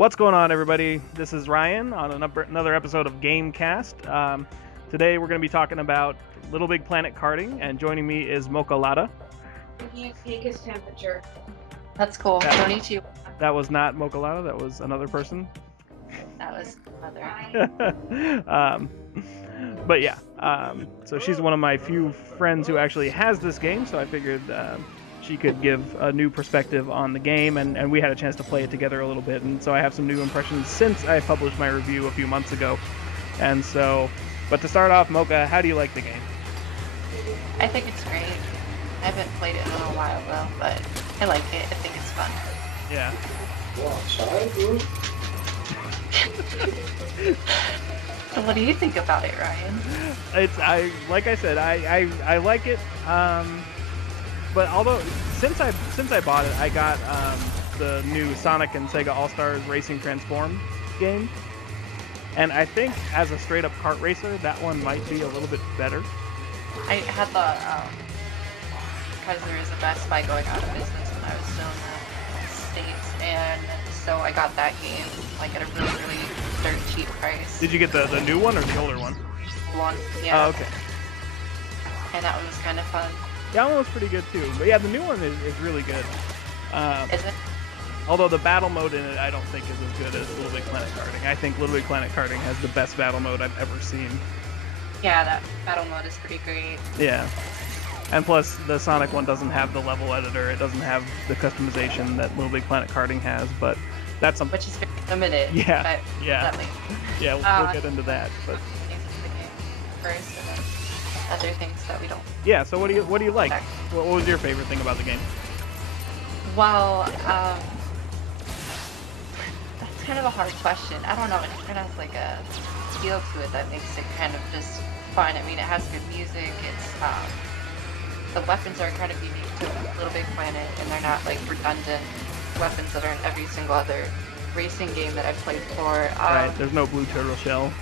What's going on, everybody? This is Ryan on another episode of Gamecast. Today we're going to be talking about LittleBigPlanet Karting, and joining me is Mochalatta. He can't take his temperature. That's cool. Don't need you. That was not Mochalatta, that was another person. That was mother. But yeah, so she's one of my few friends who actually has this game, so I figured she could give a new perspective on the game, and we had a chance to play it together a little bit, and so I have some new impressions since I published my review a few months ago. And so, but to start off, Mocha, how do you like the game? I think it's great. I haven't played it in a little while though, but I like it. I think it's fun. Yeah. So what do you think about it, Ryan? Like I said, I like it. But although since I bought it, I got the new Sonic and Sega All-Stars Racing Transform game, and I think as a straight-up kart racer, that one might be a little bit better. I had the because there is a Best Buy going out of business when I was still in the States, and so I got that game like at a really dirt cheap price. Did you get the new one or the older one? One, yeah. Oh, okay. And that one was kind of fun. That one was pretty good too. But yeah, the new one is really good. Is it? Although the battle mode in it, I don't think is as good as LittleBigPlanet Karting. I think LittleBigPlanet Karting has the best battle mode I've ever seen. Yeah, that battle mode is pretty great. Yeah. And plus, the Sonic one doesn't have the level editor. It doesn't have the customization that LittleBigPlanet Karting has, but that's something. Which is very limited. Yeah, But yeah. Yeah, we'll get into that. But first, and then other things that we don't. yeah, so what do you like? What was your favorite thing about the game? Well, that's kind of a hard question. I don't know. It kind of has like a feel to it that makes it kind of just fun. I mean, it has good music. It's the weapons are kind of unique to LittleBigPlanet, and they're not like redundant weapons that are in every single other racing game that I've played before. Right, there's no blue turtle shell.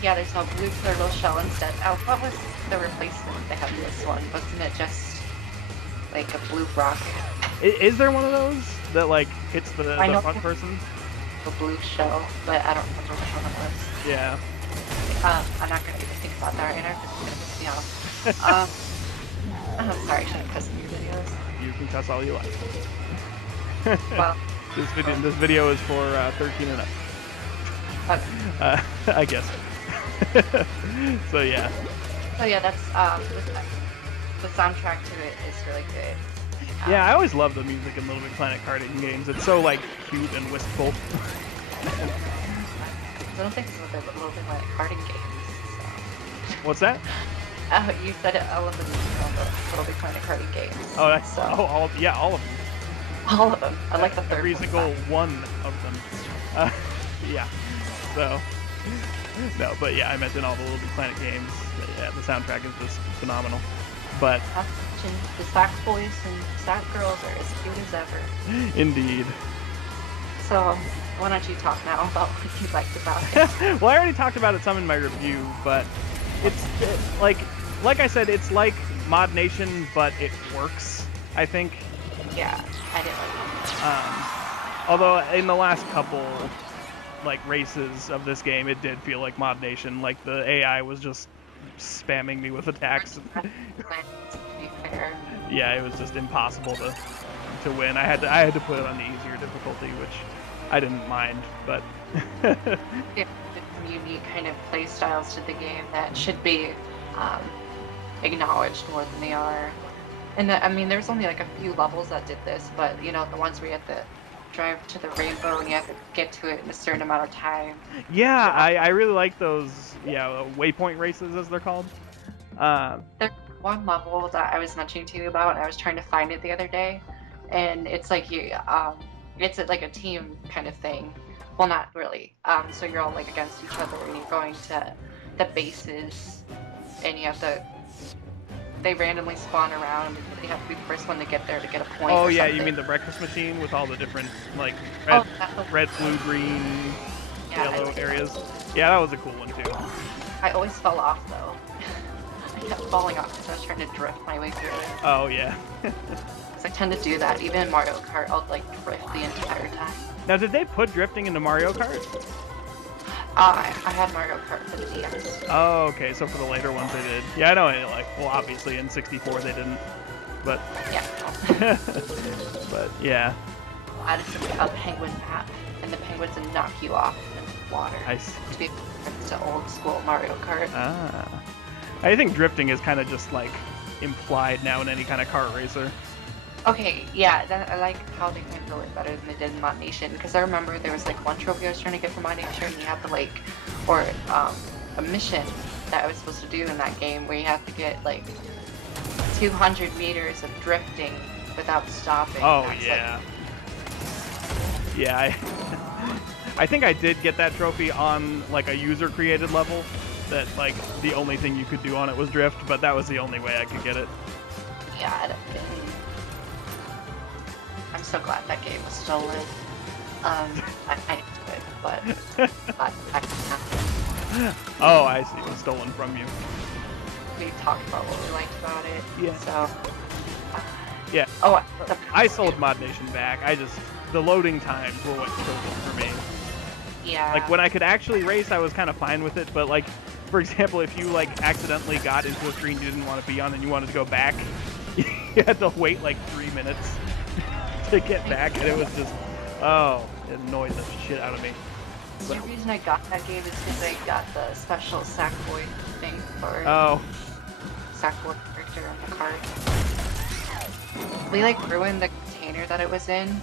Yeah, there's no blue turtle shell instead. What was the replacement they had for this one? Wasn't it just like a blue rocket? Is there one of those that like hits the front person? A blue shell, but I don't remember which one it was. Yeah. I'm not gonna even think about that right now because it's gonna piss me off. I'm sorry, I shouldn't cuss in your videos. You can cuss all you like. Well, this video is for 13 and up. okay. I guess. So yeah. So yeah, that's the soundtrack to it is really good. Yeah, I always love the music in LittleBigPlanet Karting games. It's so like cute and wistful. I don't think it's a little bit like karting games. So. What's that? You said it. I love the music on the LittleBigPlanet Karting games. Oh, that's so. all of them. All of them. I like the third Every one. single one of them. Yeah. So no, but yeah, I meant in all the LittleBigPlanet games. Yeah, the soundtrack is just phenomenal. But the sack boys and sack girls are as cute as ever. Indeed. So, why don't you talk now about what you liked about it? Well, I already talked about it some in my review, but it's like I said, it's like Mod Nation, but it works, I think. Yeah, I didn't like that. Although in the last couple like races of this game, it did feel like Mod Nation. Like the AI was just spamming me with attacks. To be fair. Yeah, it was just impossible to win. I had to put it on the easier difficulty, which I didn't mind, but Yeah, unique kind of play styles to the game that should be acknowledged more than they are. And I mean, there's only like a few levels that did this, but you know, the ones where you have to drive to the rainbow and you have to get to it in a certain amount of time. yeah, I really like those waypoint races, as they're called. There's one level that I was mentioning to you about, and I was trying to find it the other day, and it's like it's like a team kind of thing. Well, not really. So you're all like against each other, and you're going to the bases, and you have to. They randomly spawn around, and you have to be the first one to get there to get a point. Oh or yeah, something. you mean the breakfast machine with all the different like red, blue, green, yellow areas? Yeah, that was a cool one too. I always fell off though. I kept falling off because I was trying to drift my way through it. Oh yeah. Because I tend to do that. Even in Mario Kart, I'll like drift the entire time. Now, did they put drifting into Mario Kart? I had Mario Kart for the DS. Oh, okay. So for the later ones they did. Yeah, I know. Like, well, obviously in 64 they didn't, but Yeah. but yeah. Added a penguin map, and the penguins would knock you off in the water. Nice. To be to old school Mario Kart. Ah. I think drifting is kind of just like implied now in any kind of kart racer. Okay, yeah, I like how they handle it better than they did in Mod Nation, because I remember there was like one trophy I was trying to get from Mod Nation, and you had to like, or a mission that I was supposed to do in that game where you have to get like 200 meters of drifting without stopping. Oh That's, yeah. Yeah, I think I did get that trophy on like a user created level. That like the only thing you could do on it was drift, but that was the only way I could get it. Yeah, I'm so glad that game was stolen. I do it, but I can't. Oh, I see. It was stolen from you. We talked about what we liked about it. Yeah. So. Yeah. Oh, I sold Mod Nation back. The loading times were what killed it for me. Yeah. Like when I could actually race, I was kind of fine with it. But like, for example, if you like accidentally got into a screen you didn't want to be on and you wanted to go back, you had to wait like 3 minutes to get back, and it was just, oh, it annoyed the shit out of me. The reason I got that game is because I got the special Sackboy thing for Sackboy character on the card. We like ruined the container that it was in,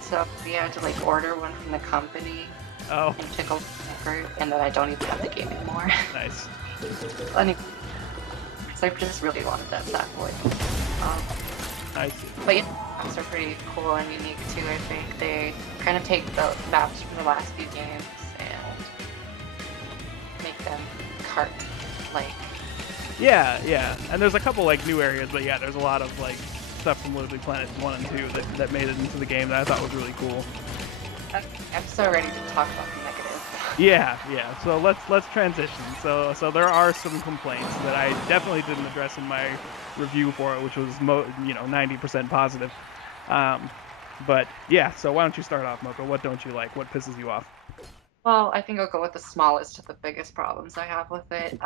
so we had to like order one from the company. Oh. And took a look, and then I don't even have the game anymore. Nice. Anyway, because I just really wanted that Sackboy. I see. But yeah, maps are pretty cool and unique too, I think. They kind of take the maps from the last few games and make them kart-like. Yeah. And there's a couple like new areas, but yeah, there's a lot of like stuff from LittleBigPlanet 1 and 2 that made it into the game that I thought was really cool. Okay, I'm so ready to talk about the negative. Yeah. So let's transition. So there are some complaints that I definitely didn't address in my review for it, which was 90% positive. But yeah. So why don't you start off, Mocha? What don't you like? What pisses you off? Well, I think I'll go with the smallest of the biggest problems I have with it.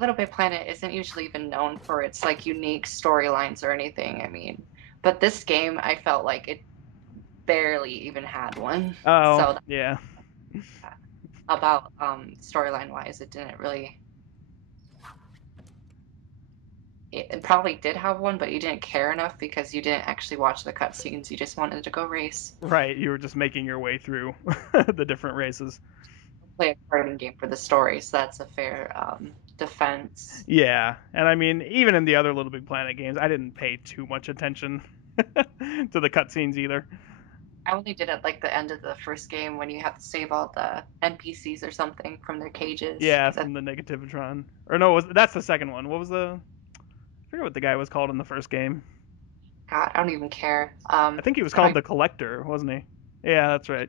LittleBigPlanet isn't usually even known for its like unique storylines or anything. I mean, but this game I felt like it barely even had one. Oh, So yeah. about storyline wise, it didn't really. It probably did have one, but you didn't care enough because you didn't actually watch the cutscenes. You just wanted to go race. Right, you were just making your way through the different races. Play a karting game for the story, so that's a fair defense. Yeah, and I mean, even in the other LittleBigPlanet games, I didn't pay too much attention to the cutscenes either. I only did it like the end of the first game when you have to save all the NPCs or something from their cages. Yeah, from the Negativitron. Or no, that's the second one. What was I forget what the guy was called in the first game. God, I don't even care. I think he was called the Collector, wasn't he? Yeah, that's right.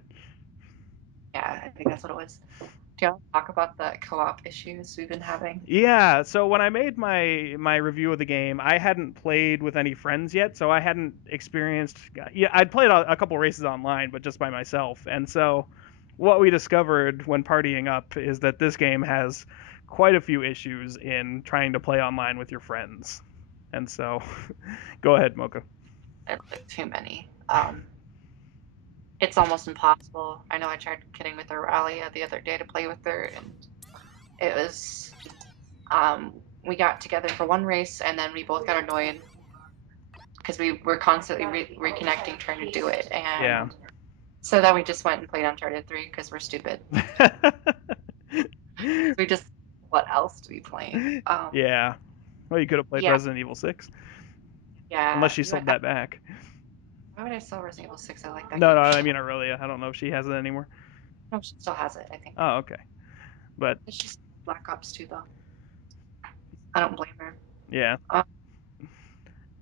Yeah, I think that's what it was. Do you want to talk about the co-op issues we've been having? Yeah, so when I made my review of the game, I hadn't played with any friends yet, so I hadn't experienced. Yeah, I'd played a couple races online, but just by myself. And so, what we discovered when partying up is that this game has quite a few issues in trying to play online with your friends. And so, go ahead, Mocha. Like too many. It's almost impossible. I know I tried kidding with Aurelia the other day to play with her, and it was. We got together for one race, and then we both got annoyed because we were constantly reconnecting, trying to do it, and Yeah. so then we just went and played Uncharted 3 because we're stupid. We just, what else do we play? Yeah. Well, you could have played Resident Evil 6. Yeah. Unless she sold that back. Why would I sell Resident Evil 6? I like that No, game. no, I mean Aurelia. I don't know if she has it anymore. No, she still has it, I think. Oh, okay. But she's Black Ops 2, though. I don't blame her. Yeah.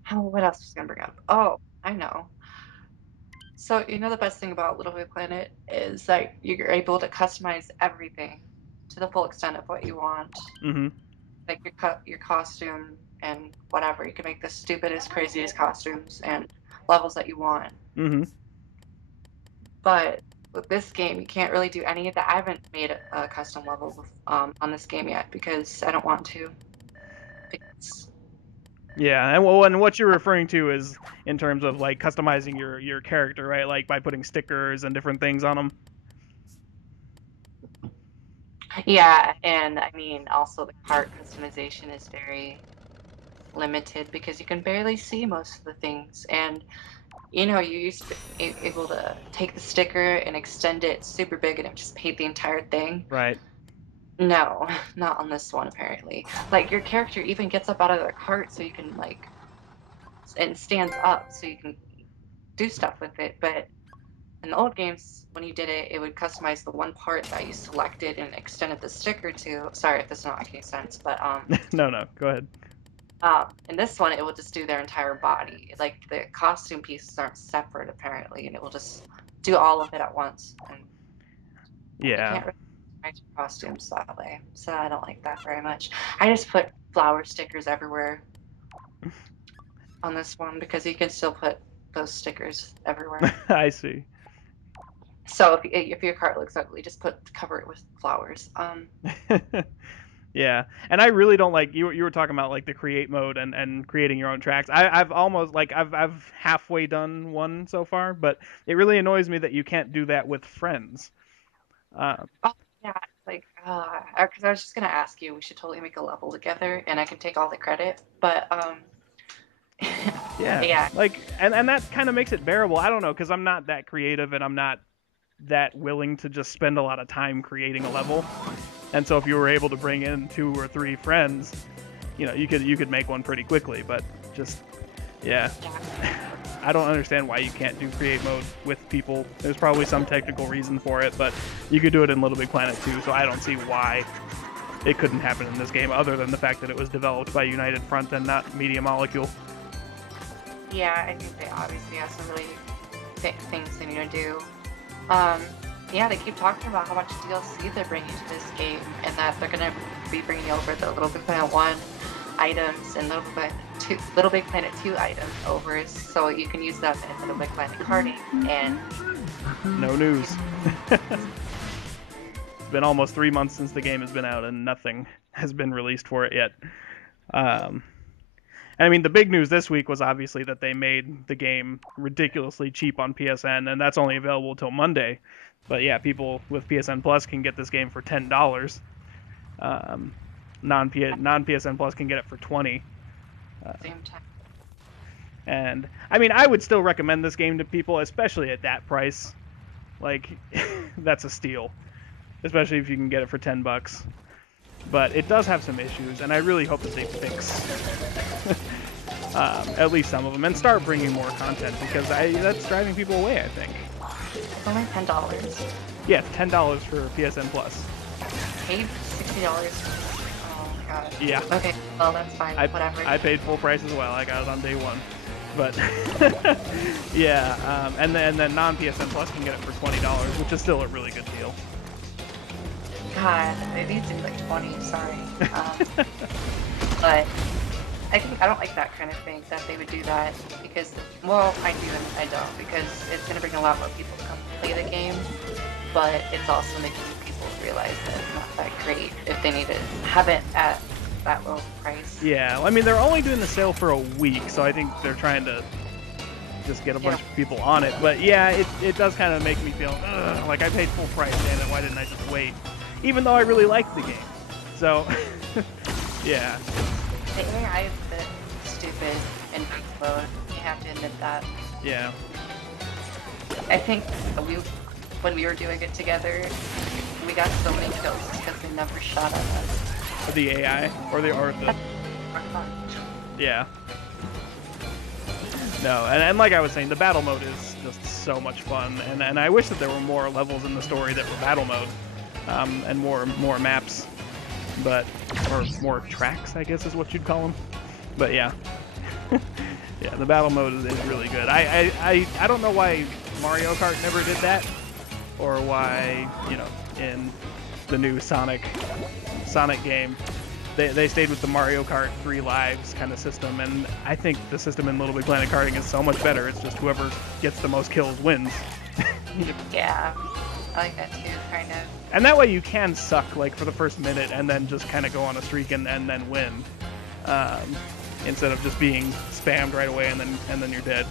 What else was I going to bring up? Oh, I know. So, the best thing about LittleBigPlanet is that you're able to customize everything to the full extent of what you want. Mm-hmm. like your costume and whatever. You can make the stupidest, craziest costumes and levels that you want. Mm-hmm. But with this game, you can't really do any of that. I haven't made a custom level on this game yet because I don't want to. Because, Yeah, and well, and what you're referring to is in terms of like customizing your character, right? Like by putting stickers and different things on them. yeah, and I mean, also the cart customization is very limited because you can barely see most of the things. And you know, you used to be able to take the sticker and extend it super big and it would just paint the entire thing. Right. No, not on this one apparently. Like your character even gets up out of the cart so you can like and stands up so you can do stuff with it. But in the old games, when you did it, it would customize the one part that you selected and extended the sticker to. Sorry if this is not making sense, but No, no. Go ahead. in this one, it will just do their entire body. Like the costume pieces aren't separate apparently, and it will just do all of it at once. And you Yeah. can't really customize your costumes that way, so I don't like that very much. I just put flower stickers everywhere on this one because you can still put those stickers everywhere. I see. So if your cart looks ugly, just cover it with flowers. Yeah, and I really don't like you were talking about like the create mode and creating your own tracks. I've almost like I've halfway done one so far, but it really annoys me that you can't do that with friends. Uh, Oh yeah, like because I was just gonna ask you, we should totally make a level together, and I can take all the credit. But yeah, yeah, like and that kind of makes it bearable. I don't know because I'm not that creative and I'm not that willing to just spend a lot of time creating a level. And so if you were able to bring in 2 or 3 friends, you know, you could make one pretty quickly. But just yeah, I don't understand why you can't do create mode with people. There's probably some technical reason for it, but you could do it in Little Big Planet too. So I don't see why it couldn't happen in this game, other than the fact that it was developed by United Front and not Media Molecule. yeah, I think they obviously have some really things they need to do. Um, yeah, they keep talking about how much DLC they're bringing to this game, and that they're gonna be bringing over the Little Big Planet 1 items and Little Big Planet 2 items over, so you can use them in Little Big Planet Karting. And no news. It's been almost 3 months since the game has been out, and nothing has been released for it yet. I mean, the big news this week was obviously that they made the game ridiculously cheap on PSN, and that's only available till Monday. But yeah, people with PSN Plus can get this game for $10. Non PSN Plus can get it for $20. same time, And I mean, I would still recommend this game to people, especially at that price. Like, that's a steal, especially if you can get it for $10. But it does have some issues, and I really hope that they fix at least some of them and start bringing more content because that's driving people away, I think. it's only $10. Yeah, $10 for PSN Plus. Paid $60. Oh my god. Yeah. Okay, well that's fine. Whatever. I paid full price as well. I got it on day one. But yeah, and then non-PSN Plus can get it for $20, which is still a really good deal. God, it needs to be like 20. Sorry. But I don't like that kind of thing that they would do that because, well, I do and I don't because it's going to bring a lot more people to come play the game, but it's also making people realize that it's not that great if they need to have it at that low price. Yeah, I mean, they're only doing the sale for a week, so I think they're trying to just get a bunch of people on it. But yeah, it does kind of make me feel, like I paid full price, damn it, why didn't I just wait? Even though I really liked the game. So, yeah. The AI is a bit stupid in base mode. You have to admit that. Yeah. I think when we were doing it together, we got so many kills because they never shot at us. The AI or the yeah. No, and like I was saying, the battle mode is just so much fun, and I wish that there were more levels in the story that were battle mode, and more maps, but or more tracks, I guess is what you'd call them. But yeah, yeah, the battle mode is really good. I don't know why Mario Kart never did that, or why in the new Sonic game they stayed with the Mario Kart 3 lives kind of system, and I think the system in Little Big Planet Karting is so much better. It's just whoever gets the most kills wins. Yeah, I like that too, kind of. And that way you can suck like for the first minute and then just kind of go on a streak and then win, instead of just being spammed right away and then you're dead.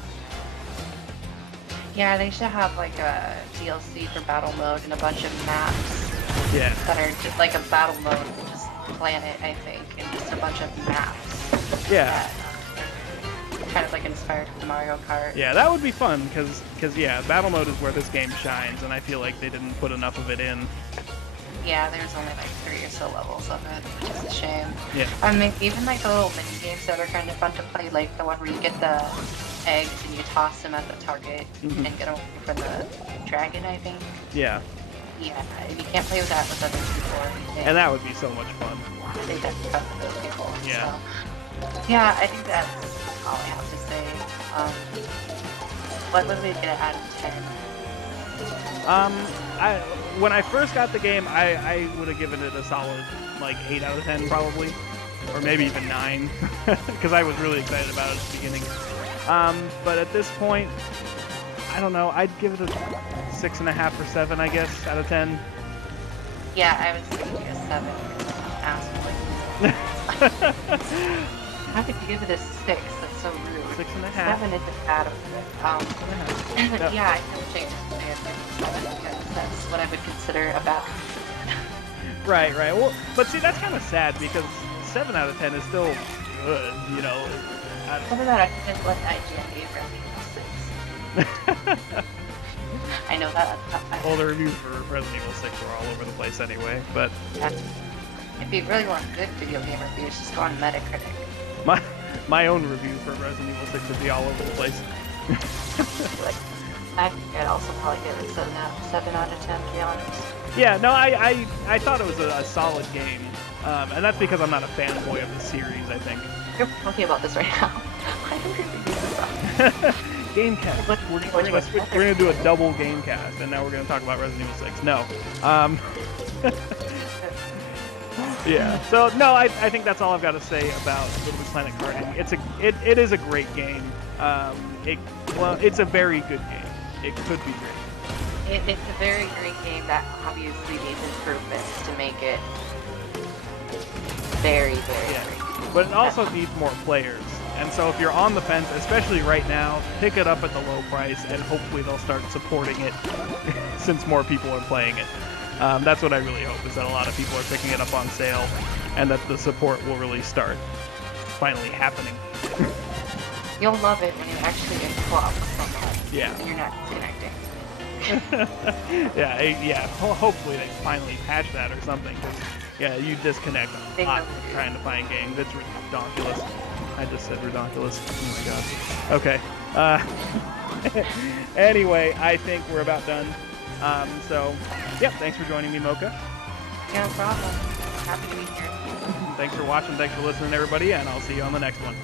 Yeah, they should have like a DLC for battle mode and a bunch of maps. Yeah. That are just like a battle mode, just planet, I think, and just a bunch of maps. Yeah. Kind of like inspired from Mario Kart. Yeah, that would be fun, because yeah, battle mode is where this game shines, and I feel like they didn't put enough of it in. Yeah, there's only like 3 or so levels of it, which is a shame. Yeah. I mean, even like the little mini games that are kind of fun to play, like the one where you get the eggs and you toss them at the target and get them from the dragon, I think. Yeah. Yeah, and you can't play with that with other people or anything. And that would be so much fun. They definitely cut with those people. Yeah. So. Yeah, I think that's all I have to say. What would we get out of 10? When I first got the game, I would have given it a solid like 8 out of 10 probably, or maybe even 9, because I was really excited about it at the beginning. But at this point, I don't know. I'd give it a 6.5 or 7, I guess, out of 10. Yeah, I was thinking a 7. Asshole. How could you give it a 6? That's so rude. 6.5. 7 isn't bad of it. Yeah, I can change it to 7 because that's what I would consider a bad. Right. Well, but see, that's kind of sad because 7 out of 10 is still good, you know. Some of that I think is what IGN gave Resident Evil 6. I know that. Well, the reviews for Resident Evil 6 were all over the place anyway, but... If you really want good video game reviews, just go on Metacritic. My own review for Resident Evil 6 would be all over the place. I think I'd also probably give it 7 out of 10, to be honest. Yeah, no, I thought it was a solid game, and that's because I'm not a fanboy of the series, I think. You're talking about this right now. Why don't you do this? Gamecast. We're gonna do a double Gamecast, and now we're gonna talk about Resident Evil 6. No. Yeah. So no, I think that's all I've got to say about Little Big Planet Karting. It is a great game. It's a very good game. It could be great. It's a very great game that obviously needs improvements to make it very great. But it also needs more players. And so if you're on the fence, especially right now, pick it up at the low price, and hopefully they'll start supporting it since more people are playing it. That's what I really hope, is that a lot of people are picking it up on sale, and that the support will really start finally happening. You'll love it when you actually get club someone. Yeah. And you're not disconnecting. yeah. Hopefully they finally patch that or something, because yeah, you disconnect a lot trying to find games. It's ridiculous. I just said ridiculous. Oh my god. Okay. Anyway, I think we're about done. So, yeah, thanks for joining me, Mocha. No problem. Happy to be here. Thanks for watching, thanks for listening, everybody, and I'll see you on the next one.